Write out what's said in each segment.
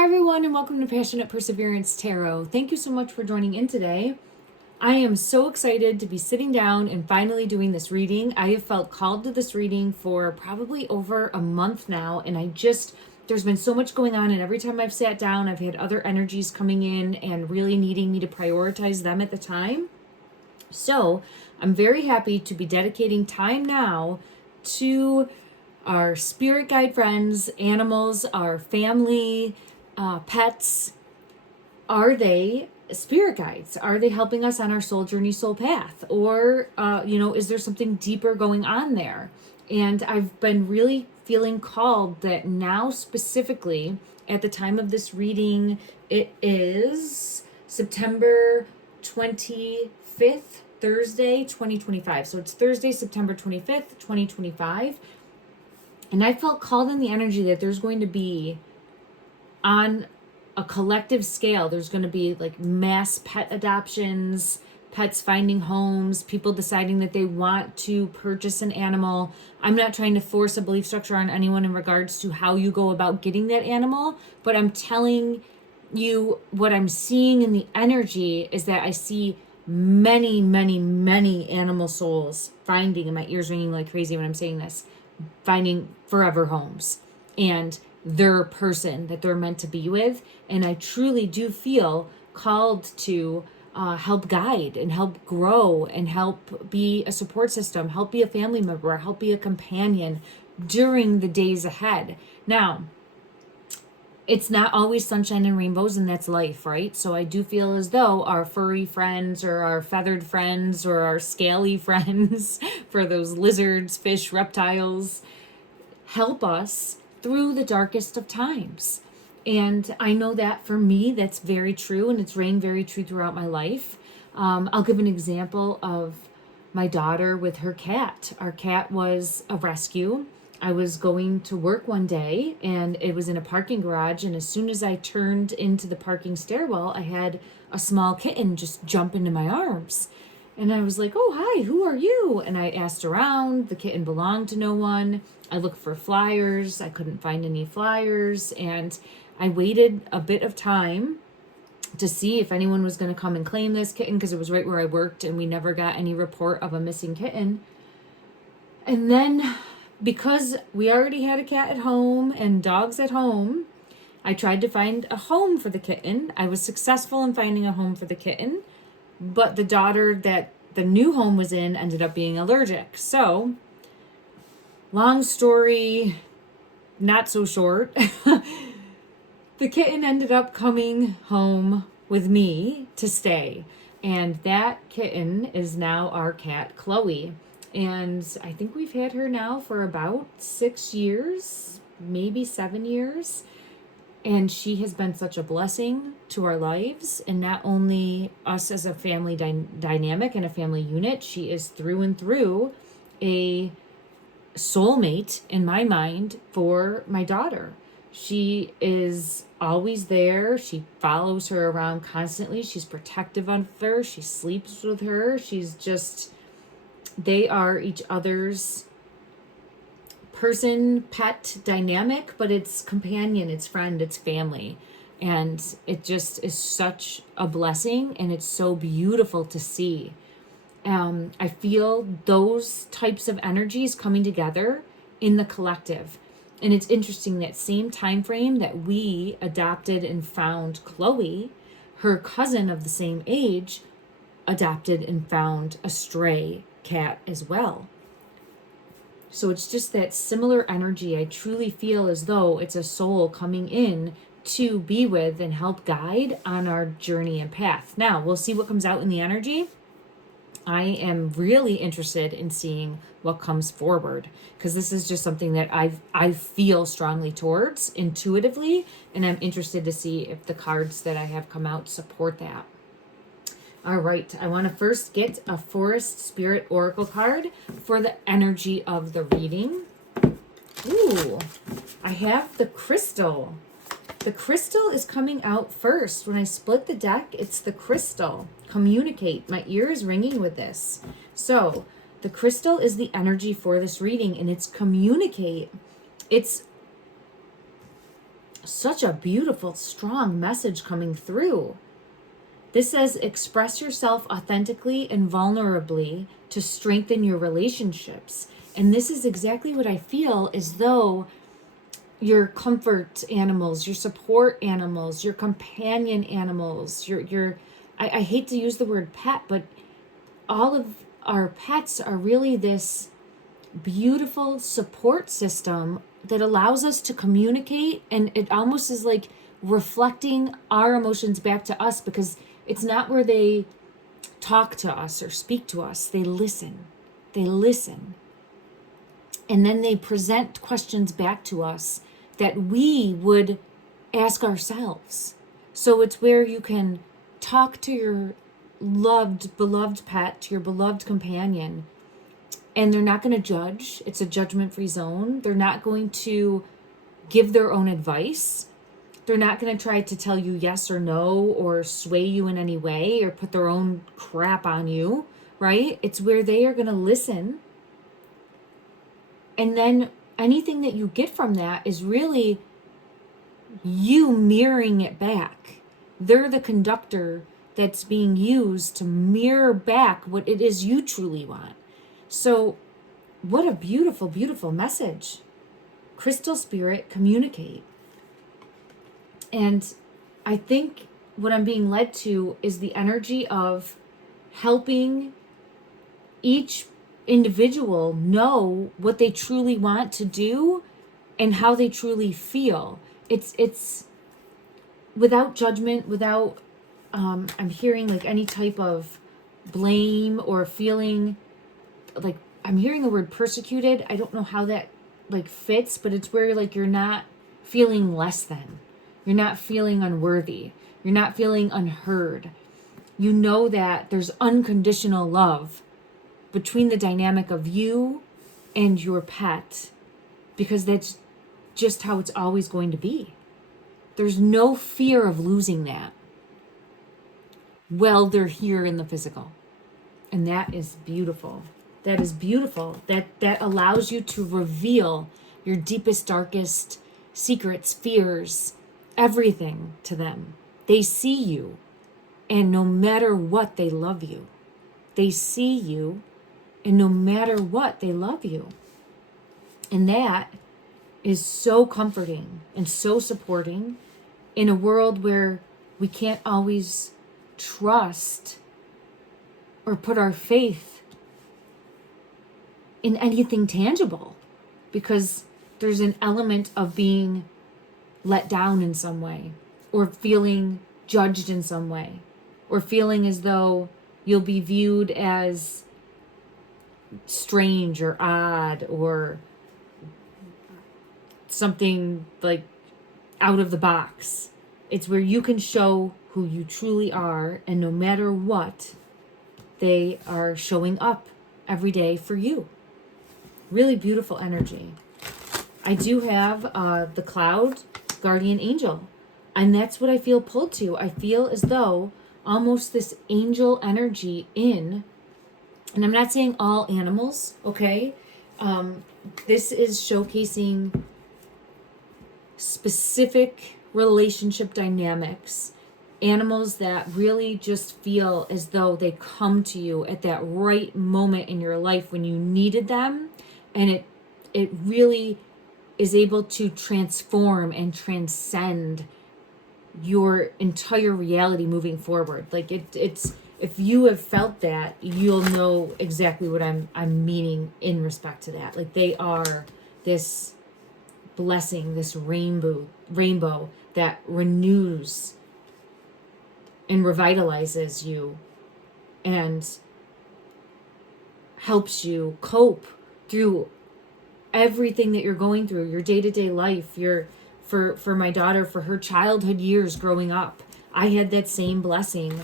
Hi everyone, and welcome to Passionate Perseverance Tarot. Thank you so much for joining in today. I am so excited to be sitting down and finally doing this reading. I have felt called to this reading for probably over a month now, and there's been so much going on, and every time I've sat down, I've had other energies coming in and really needing me to prioritize them at the time. So I'm very happy to be dedicating time now to our spirit guide friends, animals, our family, pets. Are they spirit guides? Are they helping us on our soul journey, soul path? Or, is there something deeper going on there? And I've been really feeling called that now, specifically at the time of this reading, it is September 25th, Thursday, 2025. So it's Thursday, September 25th, 2025. And I felt called in the energy that there's going to be, on a collective scale, there's going to be like mass pet adoptions, pets finding homes, people deciding that they want to purchase an animal. I'm not trying to force a belief structure on anyone in regards to how you go about getting that animal, but I'm telling you what I'm seeing in the energy is that I see many, many, many animal souls finding, and my ears ringing like crazy when I'm saying this, finding forever homes and their person that they're meant to be with. And I truly do feel called to help guide and help grow and help be a support system, help be a family member, help be a companion during the days ahead. Now, it's not always sunshine and rainbows, and that's life, right? So I do feel as though our furry friends or our feathered friends or our scaly friends for those lizards, fish, reptiles help us through the darkest of times. And I know that for me, that's very true, and it's rang very true throughout my life. I'll give an example of my daughter with her cat. Our cat was a rescue. I was going to work one day, and it was in a parking garage, and as soon as I turned into the parking stairwell, I had a small kitten just jump into my arms. And I was like, "Oh, hi, who are you?" And I asked around. The kitten belonged to no one. I looked for flyers. I couldn't find any flyers. And I waited a bit of time to see if anyone was going to come and claim this kitten, because it was right where I worked, and we never got any report of a missing kitten. And then, because we already had a cat at home and dogs at home, I tried to find a home for the kitten. I was successful in finding a home for the kitten, but the daughter that the new home was in ended up being allergic. So, long story, not so short, the kitten ended up coming home with me to stay. And that kitten is now our cat, Chloe. And I think we've had her now for about 6 years, maybe 7 years. And she has been such a blessing to our lives, and not only us as a family dynamic and a family unit, she is through and through a soulmate in my mind for my daughter. She is always there. She follows her around constantly. She's protective of her. She sleeps with her. They are each other's person, pet dynamic, but it's companion, it's friend, it's family. And it just is such a blessing, and it's so beautiful to see. I feel those types of energies coming together in the collective. And it's interesting, that same time frame that we adopted and found Chloe, her cousin of the same age adopted and found a stray cat as well. So it's just that similar energy. I truly feel as though it's a soul coming in to be with and help guide on our journey and path. Now, we'll see what comes out in the energy. I am really interested in seeing what comes forward, because this is just something that I feel strongly towards intuitively, and I'm interested to see if the cards that I have come out support that. All right, I want to first get a Forest Spirit Oracle card for the energy of the reading. Ooh, I have the crystal. The crystal is coming out first. When I split the deck, it's the crystal. Communicate. My ear is ringing with this. So, the crystal is the energy for this reading, and it's communicate. It's such a beautiful, strong message coming through. This says, express yourself authentically and vulnerably to strengthen your relationships. And this is exactly what I feel, as though your comfort animals, your support animals, your companion animals, I hate to use the word pet, but all of our pets are really this beautiful support system that allows us to communicate, and it almost is like reflecting our emotions back to us, because it's not where they talk to us or speak to us. They listen. And then they present questions back to us that we would ask ourselves. So it's where you can talk to your beloved pet, to your beloved companion, and they're not going to judge. It's a judgment-free zone. They're not going to give their own advice. They're not going to try to tell you yes or no, or sway you in any way, or put their own crap on you, right? It's where they are going to listen. And then anything that you get from that is really you mirroring it back. They're the conductor that's being used to mirror back what it is you truly want. So what a beautiful, beautiful message. Crystal Spirit, communicate. And I think what I'm being led to is the energy of helping each individual know what they truly want to do and how they truly feel. It's without judgment, without I'm hearing like any type of blame or feeling like, I'm hearing the word persecuted. I don't know how that like fits, but it's where like you're not feeling less than. You're not feeling unworthy. You're not feeling unheard. You know that there's unconditional love between the dynamic of you and your pet, because that's just how it's always going to be. There's no fear of losing that while they're here in the physical. And that is beautiful. That is beautiful. That allows you to reveal your deepest, darkest secrets, fears, everything to them. They see you, and no matter what, they love you. They see you, and no matter what, they love you. And that is so comforting and so supporting in a world where we can't always trust or put our faith in anything tangible, because there's an element of being let down in some way, or feeling judged in some way, or feeling as though you'll be viewed as strange or odd or something like out of the box. It's where you can show who you truly are, and no matter what, they are showing up every day for you. Really beautiful energy. I do have the Cloud Guardian Angel, and that's what I feel pulled to. I feel as though almost this angel energy in, and I'm not saying all animals, okay? This is showcasing specific relationship dynamics, animals that really just feel as though they come to you at that right moment in your life when you needed them, and it really is able to transform and transcend your entire reality moving forward. Like it's if you have felt that, you'll know exactly what I'm meaning in respect to that. Like they are this blessing, this rainbow that renews and revitalizes you and helps you cope through everything that you're going through, your day-to-day life, for my daughter, for her childhood years growing up. I had that same blessing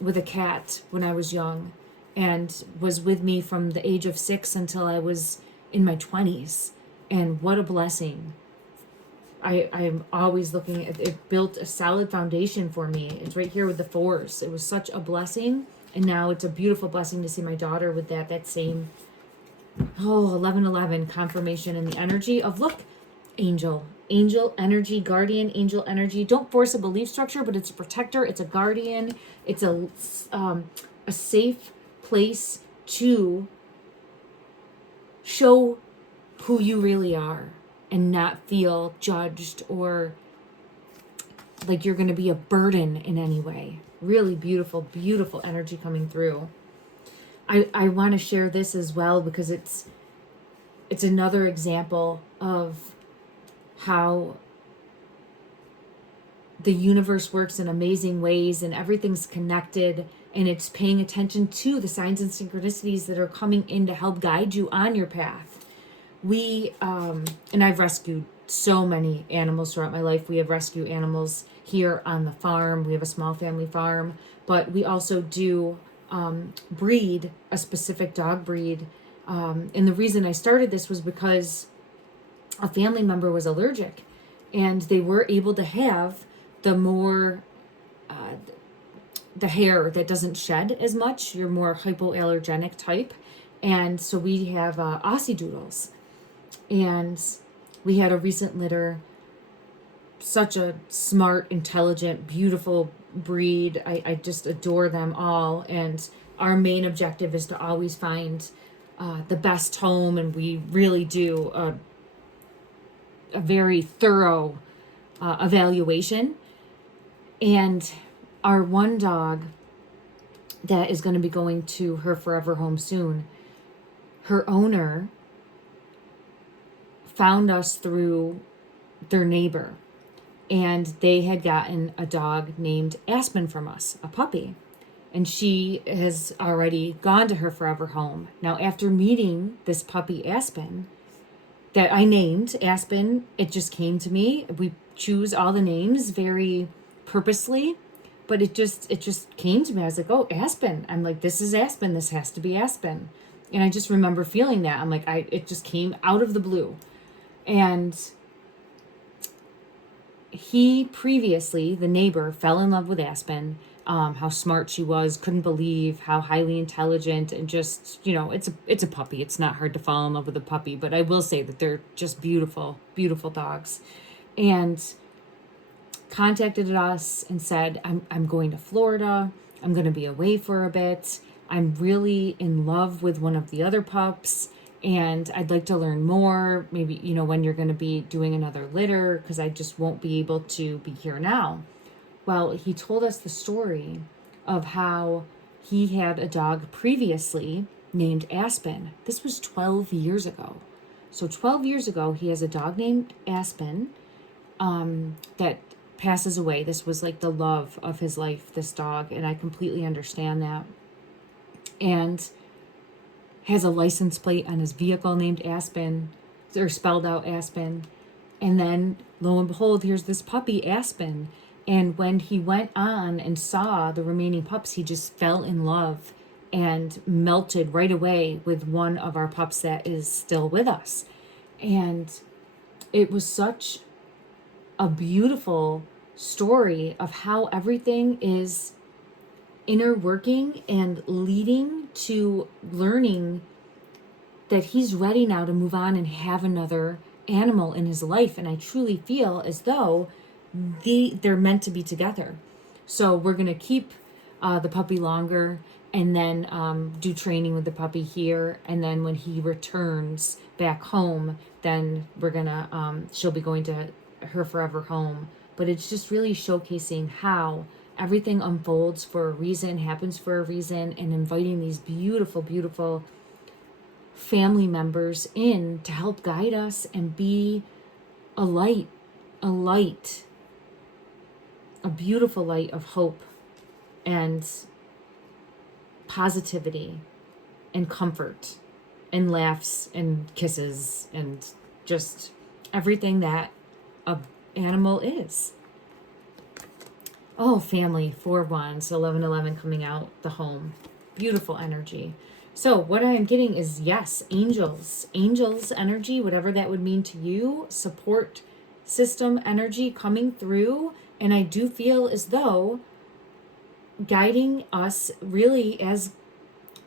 with a cat when I was young, and was with me from the age of 6 until I was in my 20s. And what a blessing. I'm always looking at it. Built a solid foundation for me. It's right here with the Force. It was such a blessing. And now it's a beautiful blessing to see my daughter with that same 1111 confirmation and the energy of, look, angel, angel energy, guardian angel energy. Don't force a belief structure, but it's a protector, it's a guardian, it's a safe place to show who you really are and not feel judged or like you're going to be a burden in any way. Really beautiful, beautiful energy coming through. I want to share this as well because it's another example of how the universe works in amazing ways and everything's connected, and it's paying attention to the signs and synchronicities that are coming in to help guide you on your path. And I've rescued so many animals throughout my life. We have rescue animals here on the farm. We have a small family farm, but we also do breed a specific dog breed. And the reason I started this was because a family member was allergic, and they were able to have the more the hair that doesn't shed as much. You're more hypoallergenic type, and so we have Aussie Doodles, and we had a recent litter. Such a smart, intelligent, beautiful breed. I just adore them all, and our main objective is to always find the best home, and we really do a very thorough evaluation. And our one dog that is going to be going to her forever home soon, her owner found us through their neighbor, and they had gotten a dog named Aspen from us, a puppy. And she has already gone to her forever home. Now, after meeting this puppy, Aspen, that I named Aspen, it just came to me. We choose all the names very purposely, but it just came to me. I was like, oh, Aspen. I'm like, this is Aspen. This has to be Aspen. And I just remember feeling that. I'm like, it just came out of the blue. And he previously, the neighbor, fell in love with Aspen. How smart she was, couldn't believe how highly intelligent, and just, it's a puppy. It's not hard to fall in love with a puppy, but I will say that they're just beautiful, beautiful dogs. And contacted us and said, I'm going to Florida. I'm going to be away for a bit. I'm really in love with one of the other pups, and I'd like to learn more. Maybe, when you're going to be doing another litter, because I just won't be able to be here now. Well, he told us the story of how he had a dog previously named Aspen. This was 12 years ago. So 12 years ago, he has a dog named Aspen that passes away. This was like the love of his life, this dog, and I completely understand that. And has a license plate on his vehicle named Aspen, or spelled out Aspen. And then, lo and behold, here's this puppy, Aspen. And when he went on and saw the remaining pups, he just fell in love and melted right away with one of our pups that is still with us. And it was such a beautiful story of how everything is inner working and leading to learning that he's ready now to move on and have another animal in his life. And I truly feel as though they're meant to be together. So we're going to keep the puppy longer, and then do training with the puppy here. And then when he returns back home, then we're going to, she'll be going to her forever home. But it's just really showcasing how everything unfolds for a reason, happens for a reason, and inviting these beautiful, beautiful family members in to help guide us and be a light, a beautiful light of hope and positivity and comfort and laughs and kisses and just everything that a animal is. Oh, family, 4 wands, 1111 coming out, the home. Beautiful energy. So what I am getting is, yes, angels energy, whatever that would mean to you, support system energy coming through. And I do feel as though guiding us really as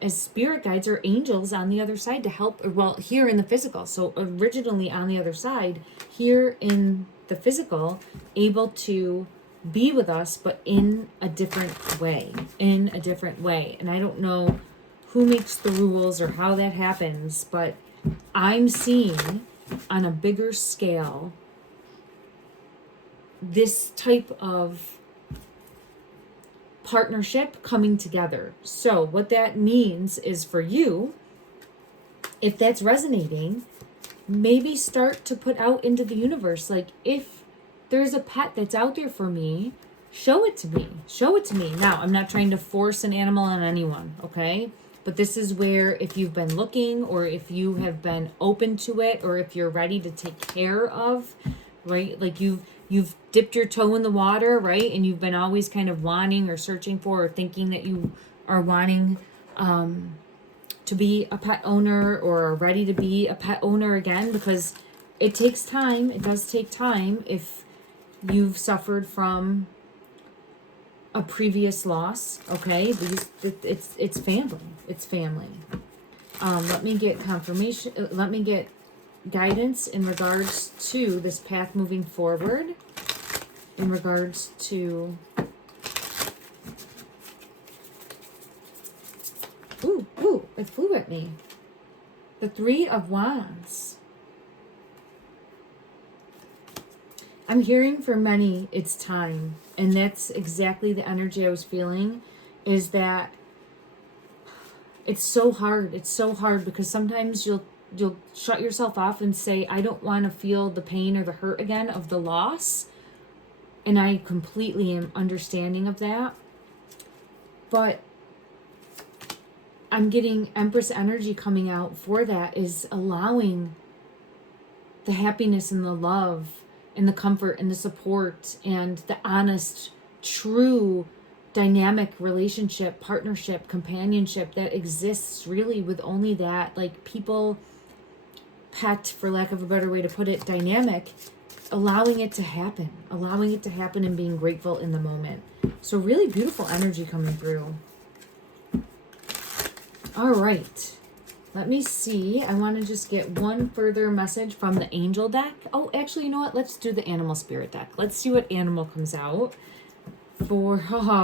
as spirit guides or angels on the other side to help, well, here in the physical. So originally on the other side, here in the physical, able to be with us, but in a different way, And I don't know who makes the rules or how that happens, but I'm seeing on a bigger scale this type of partnership coming together. So what that means is for you, if that's resonating, maybe start to put out into the universe, like, if there's a pet that's out there for me, show it to me. Now, I'm not trying to force an animal on anyone, okay? But this is where, if you've been looking, or if you have been open to it, or if you're ready to take care of, right? Like you've dipped your toe in the water, right? And you've been always kind of wanting or searching for or thinking that you are wanting to be a pet owner, or are ready to be a pet owner again, because it takes time. It does take time if you've suffered from a previous loss, okay? It's family. It's family. Let me get confirmation. Let me get guidance in regards to this path moving forward. In regards to... Ooh, it flew at me. The Three of Wands. I'm hearing for many, it's time. And that's exactly the energy I was feeling, is that it's so hard. It's so hard because sometimes you'll shut yourself off and say, I don't want to feel the pain or the hurt again of the loss. And I completely am understanding of that. But I'm getting Empress energy coming out for that, is allowing the happiness and the love and the comfort and the support and the honest, true, dynamic relationship, partnership, companionship that exists really with only that, like, people, pet, for lack of a better way to put it, dynamic, allowing it to happen and being grateful in the moment. So really beautiful energy coming through. All right. Let me see. I want to just get one further message from the angel deck. Oh, actually, you know what? Let's do the animal spirit deck. Let's see what animal comes out for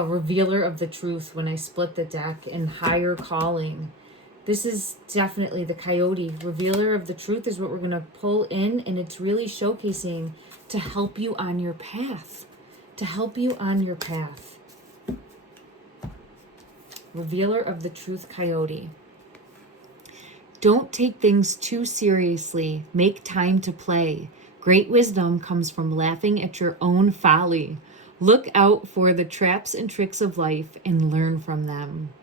revealer of the truth when I split the deck, and higher calling. This is definitely the coyote. Revealer of the truth is what we're going to pull in, and it's really showcasing to help you on your path. Revealer of the truth, coyote. Don't take things too seriously. Make time to play. Great wisdom comes from laughing at your own folly. Look out for the traps and tricks of life and learn from them.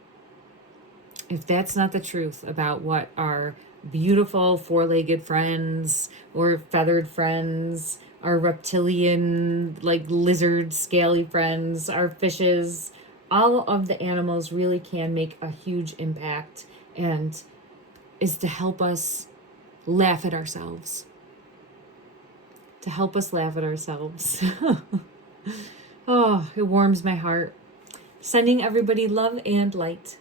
If that's not the truth about what our beautiful four-legged friends or feathered friends, our reptilian, like lizard, scaly friends, our fishes, all of the animals really can make a huge impact, and is to help us laugh at ourselves. Oh, it warms my heart. Sending everybody love and light.